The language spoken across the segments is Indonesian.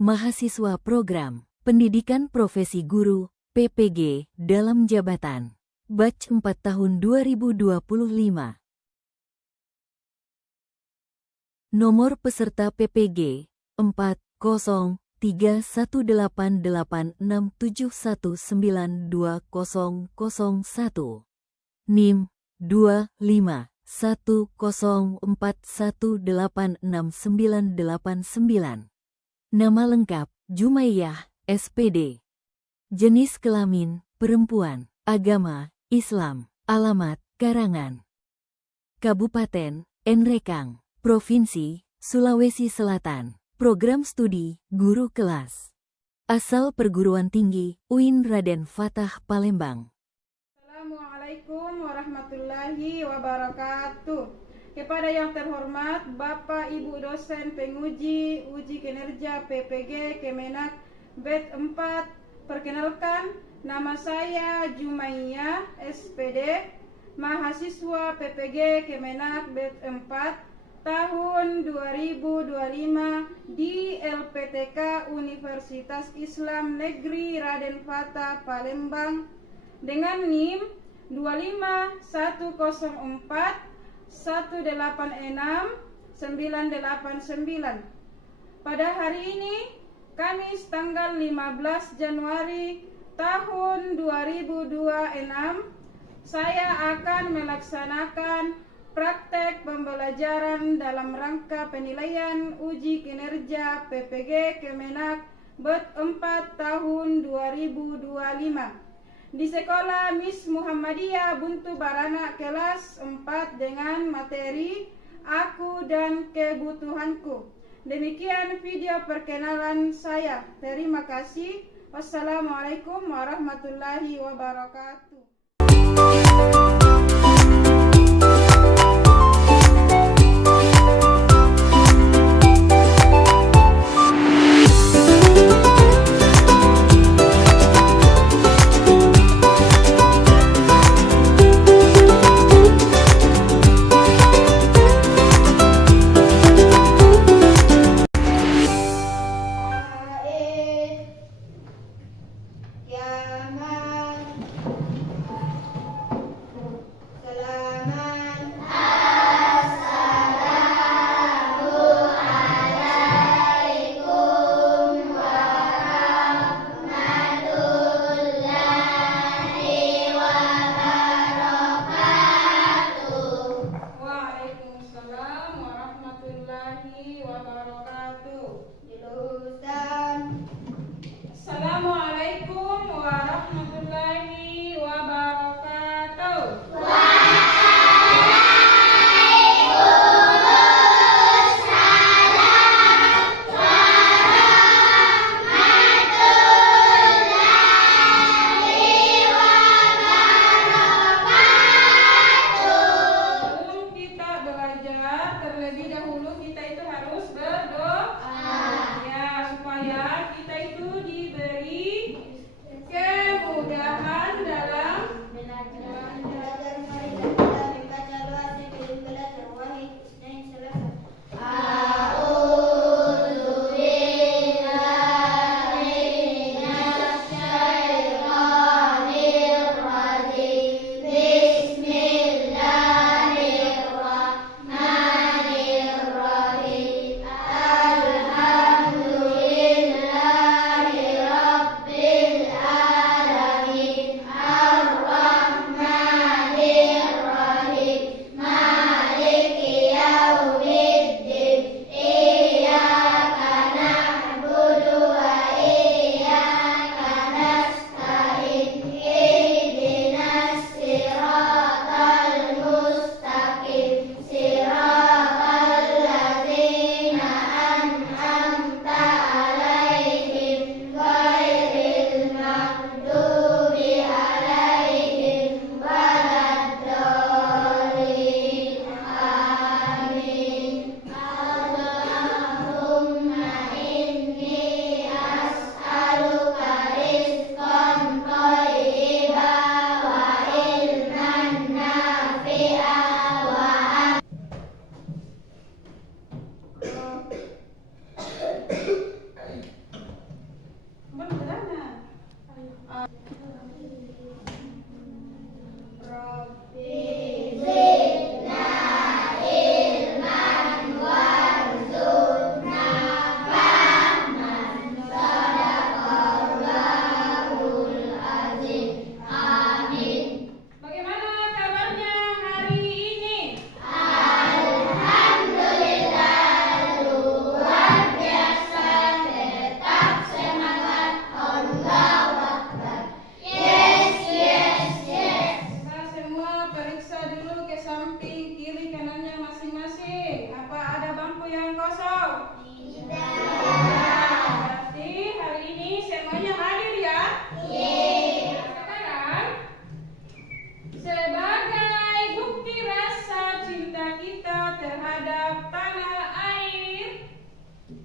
Mahasiswa Program Pendidikan Profesi Guru PPG dalam jabatan Batch 4 tahun 2025. Nomor peserta PPG 40188671920001 NIM 2510418699. Nama lengkap Jumaiyah SPD. Jenis kelamin perempuan. Agama Islam. Alamat Karangan, Kabupaten Nrekang, Provinsi Sulawesi Selatan. Program studi guru kelas. Asal perguruan tinggi UIN Raden Fatah Palembang. Assalamualaikum warahmatullahi wabarakatuh. Kepada yang terhormat Bapak Ibu dosen penguji uji kinerja PPG Kemenak BET 4, perkenalkan nama saya Jumaiyah SPD, mahasiswa PPG Kemenak BET 4 tahun 2025 di LPTK Universitas Islam Negeri Raden Fatah Palembang dengan NIM 251869899. Pada hari ini, Kamis tanggal 15 Januari tahun 2026, saya akan melaksanakan praktek pembelajaran dalam rangka penilaian uji kinerja PPG Kemenak BET 4 tahun 2025 di Sekolah Miss Muhammadiyah Buntu Barana kelas 4 dengan materi Aku dan Kebutuhanku. Demikian video perkenalan saya. Terima kasih. Wassalamualaikum warahmatullahi wabarakatuh.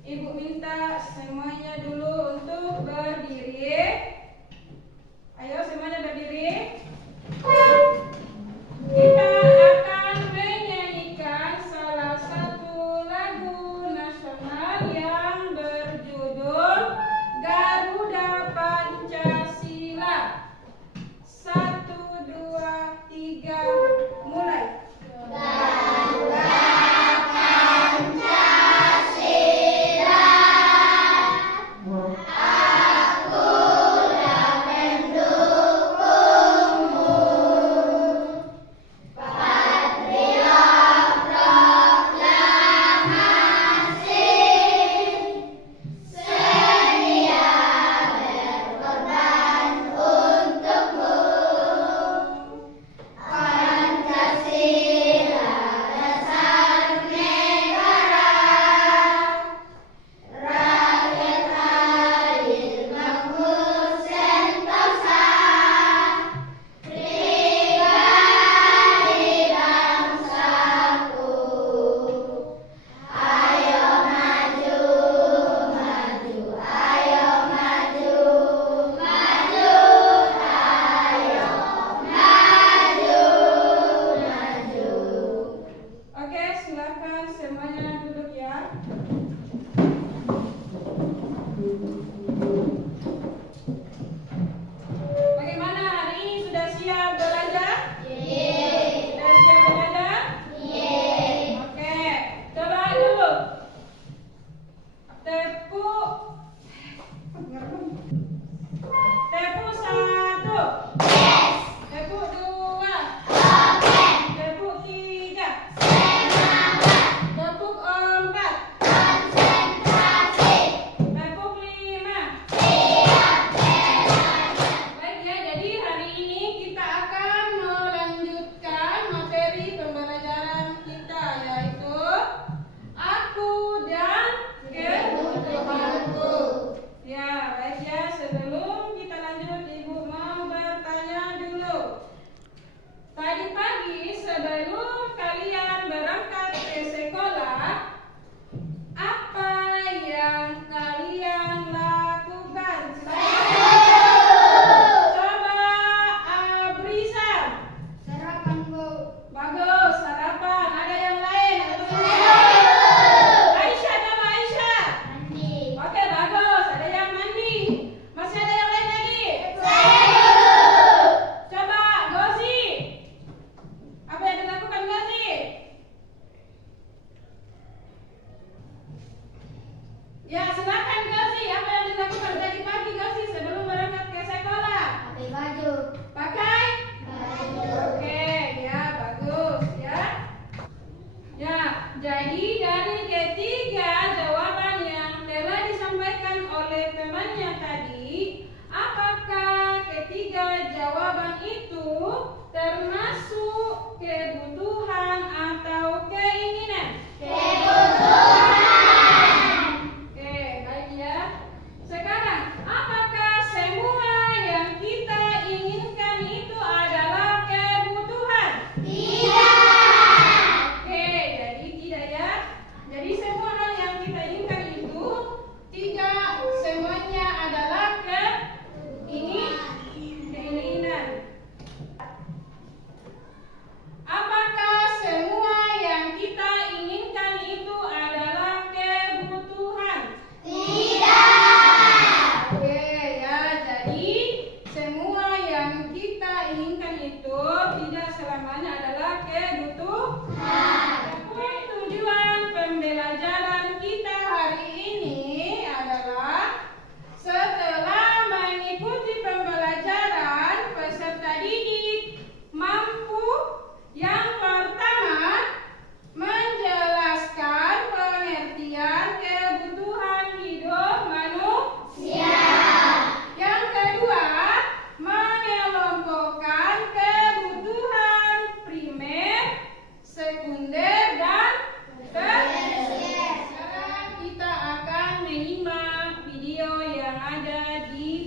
Ibu minta semuanya dulu untuk berdiri. Ayo semuanya berdiri. Kita akan menyanyikan salah satu lagu nasional yang berjudul Garuda Pancasila. 1, 2, 3, mulai.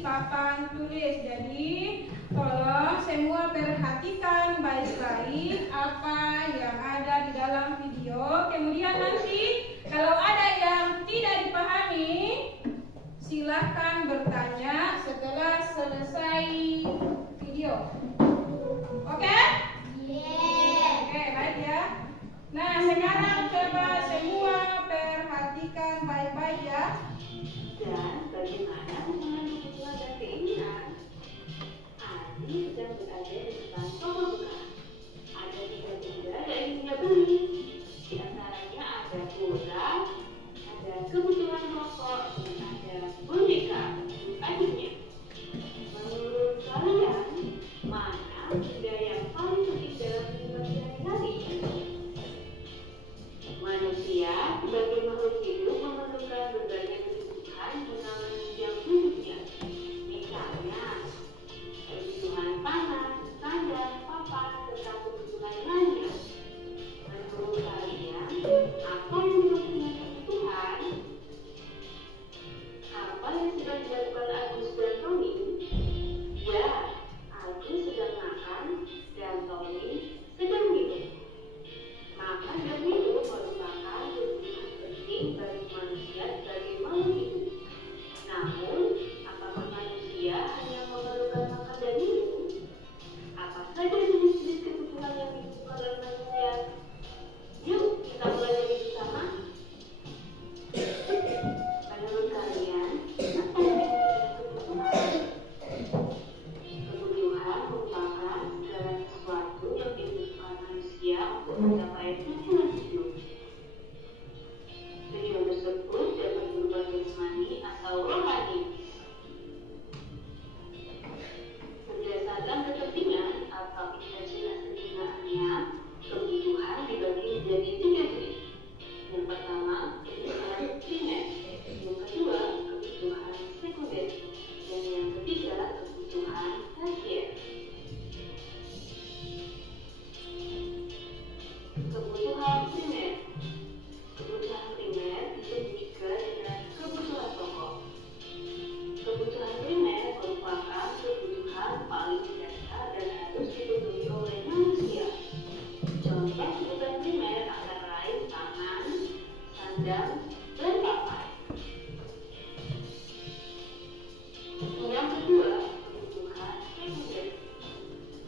papan tulis. Jadi tolong semua perhatikan baik-baik apa yang ada di dalam video. Kemudian nanti Kalau ada yang tidak dipahami, silahkan bertanya setelah selesai video. Oke? Oke, baik ya. Nah, sekarang coba semua perhatikan baik-baik ya. Dan bagaimana hubungan kebutuhan dan keinginan? Adi sedang berada di depan toko buku. Ada 3 benda yang ingin dia beli. Di antaranya ada pulsa, ada kebutuhan pokok, dan ada boneka untuk adiknya. Menurut kalian, mana benda yang paling penting dalam kehidupan sehari-hari? Manusia sebagai makhluk hidup memerlukan berbagai kebutuhan guna menunjang hidupnya. Misalnya, kebutuhan panas, sandang, papan, serta kebutuhan lainnya. Menurut kalian, apa yang dimaksud dengan kebutuhan? Apa yang sedang dilakukan Agus dan Tony? Ya, Agus sedang makan dan Tony sedang minum. Makan dan minum merupakan kebutuhan penting bagi manusia sebagai makhluk hidup. Namun, apakah manusia hanya memerlukan makan dan minum? Apa saja jenis-jenis kebutuhan yang dibutuhkan oleh manusia? Yuk, kita mulai dari bersama. Menurut kalian, apa yang disebut kebutuhan? Kebutuhan merupakan segala sesuatu yang dibutuhkan manusia untuk mencapai tujuan hidup. Tujuan tersebut dapat berupa jasmani atau rohani. Berdasarkan kepentingan atau intensitas kegunaannya, kebutuhan dibagi menjadi 3 jenis. Yang pertama, kebutuhan primer. Yang kedua, kebutuhan sekunder. Dan yang ketiga, kebutuhan tersier. Kebutuhan primer. Kebutuhan primer disebut juga dengan kebutuhan pokok. Kebutuhan primer merupakan kebutuhan paling mendasar dan harus dipenuhi oleh manusia. Contoh kebutuhan primer antara lain pangan, sandang, dan papan. Yang kedua, kebutuhan sekunder.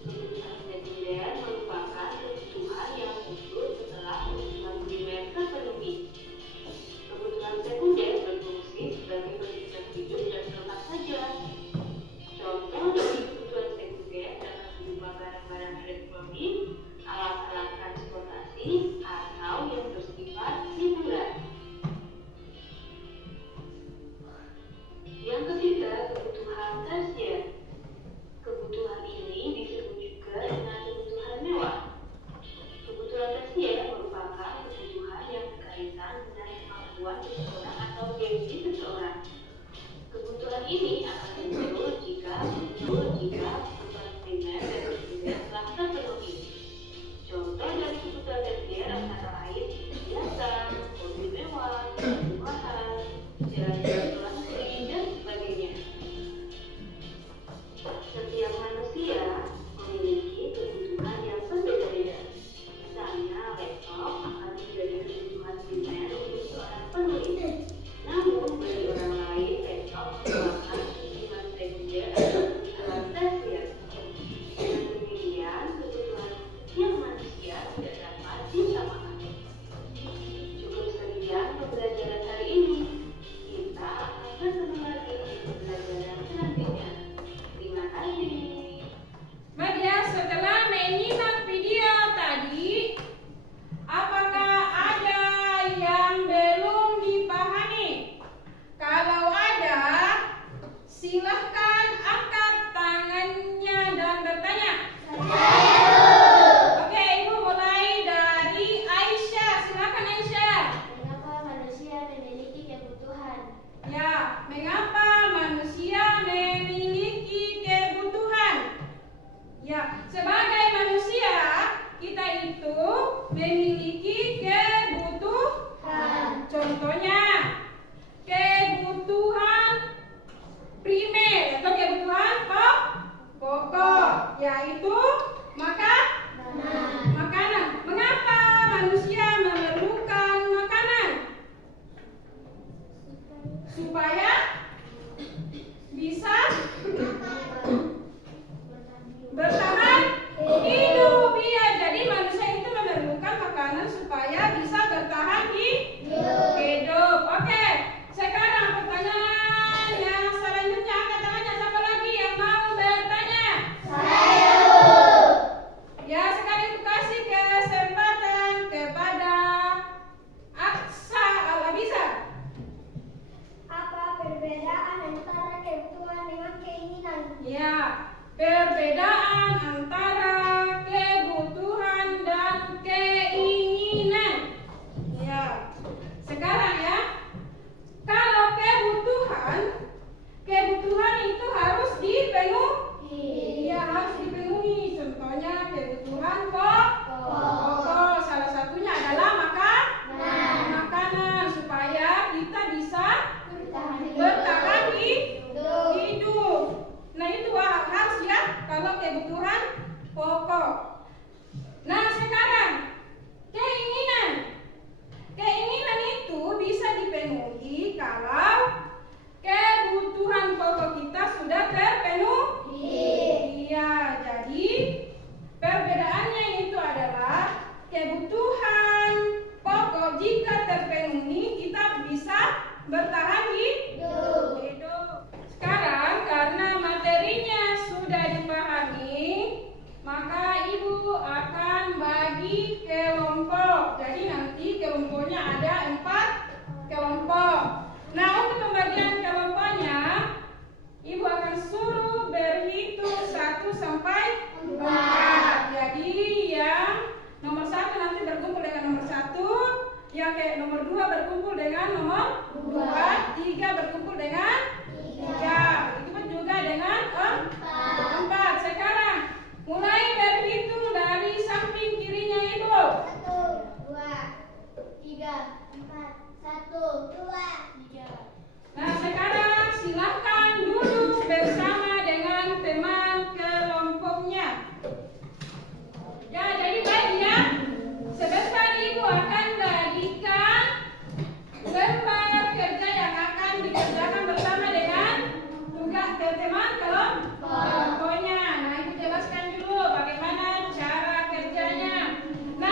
Kebutuhan sekunder merupakan kebutuhan yang muncul setelah kebutuhan primer terpenuhi. Kebutuhan sekunder berfungsi sebagai penunjang hidup dan tempat saja. Contoh dari kebutuhan sekunder dapat berupa barang-barang elektronik, alat-alat transportasi, atau yang bersifat hiburan.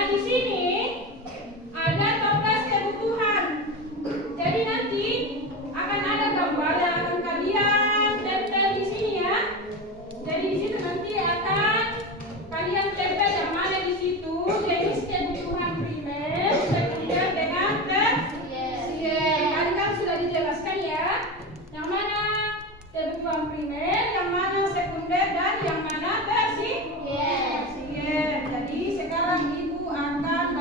di sini ada toples kebutuhan. Jadi nanti akan ada gambar yang akan kalian tempel di sini ya. Jadi di situ nanti akan kalian tempel yang mana di situ jenis kebutuhan primer, sekunder dengan tersier. Tadi kan sudah dijelaskan ya. Yang mana kebutuhan primer, yang mana sekunder dan yang mana tersier. Jadi sekarang ibu akan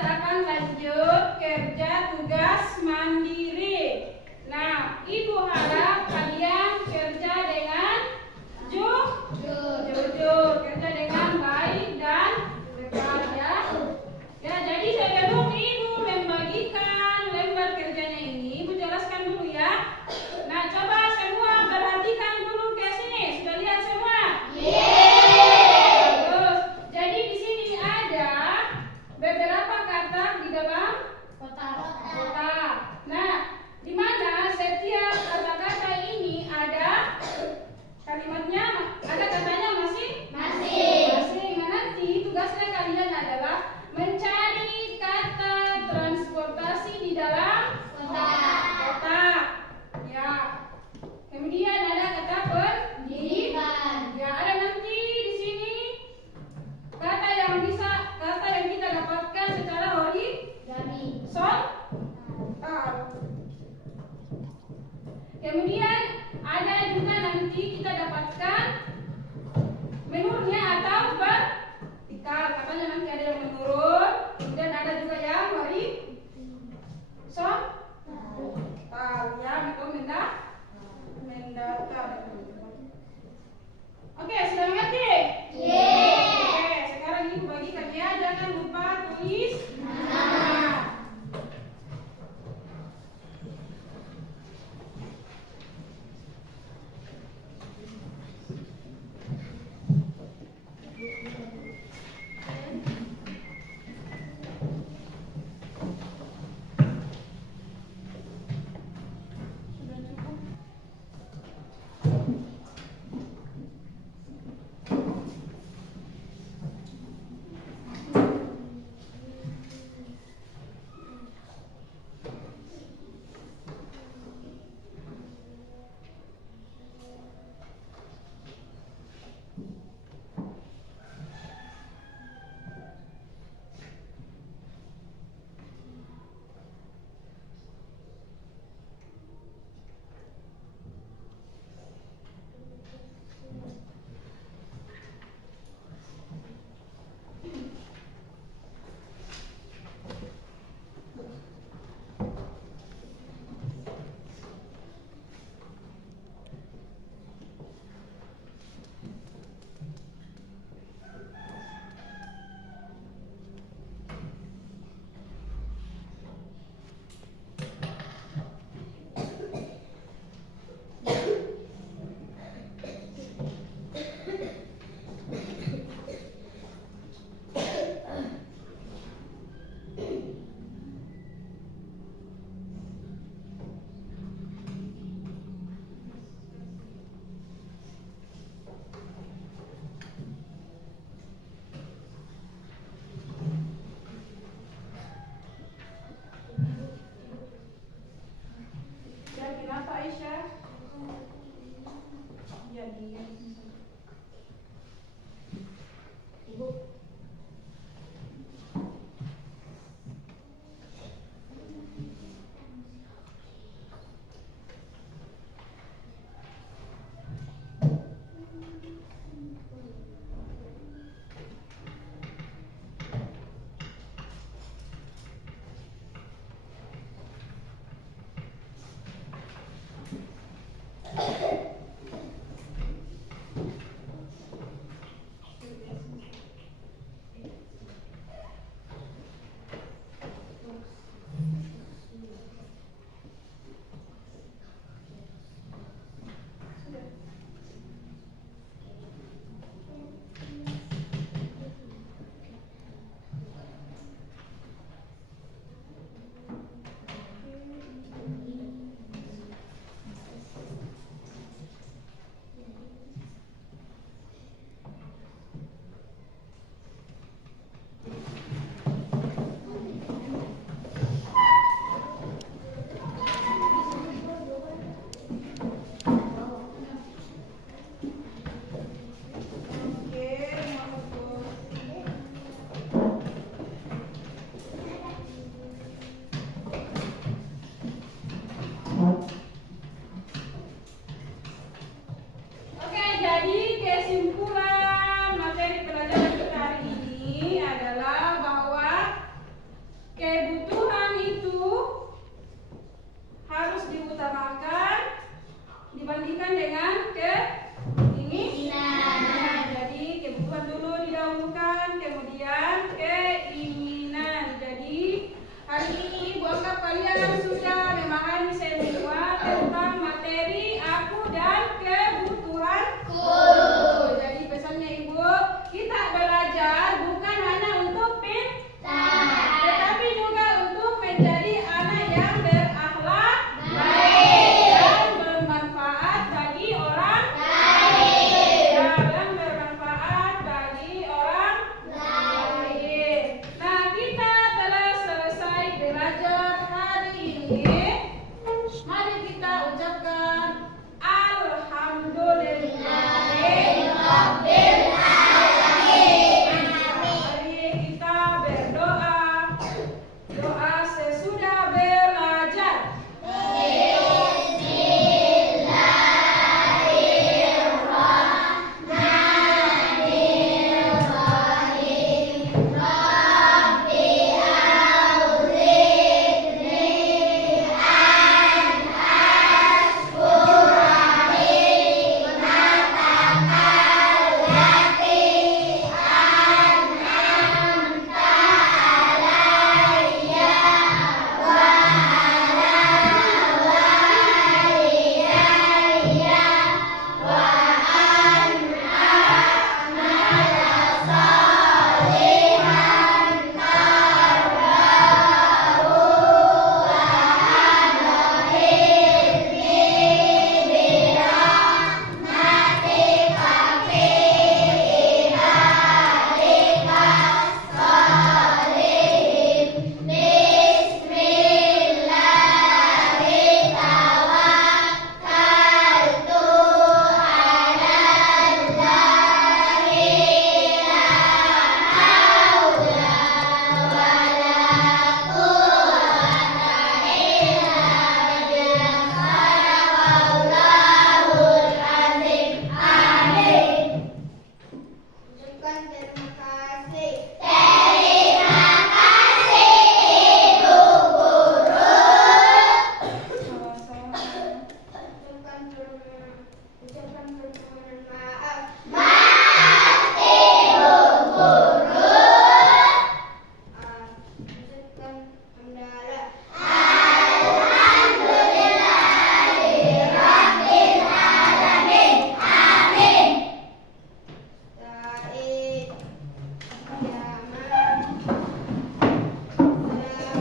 kita akan lanjut kerja tugas mandiri. Nah, Ibu harap kalian kerja dengan jujur, kerja dengan baik dan tepat ya. Ya, jadi sebelum Ibu membagikan lembar kerjanya ini, Ibu jelaskan dulu ya. Nah, coba semua perhatikan dulu ke sini. Sudah lihat semua? Bagus. Jadi di sini ada beberapa kata di dalam kotak. Nah, di mana setiap kata-kata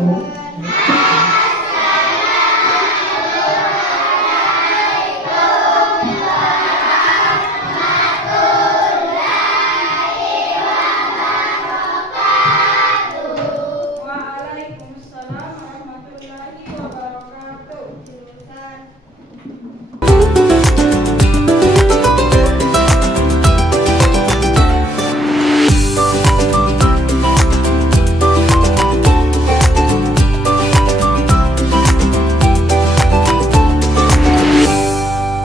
Oh,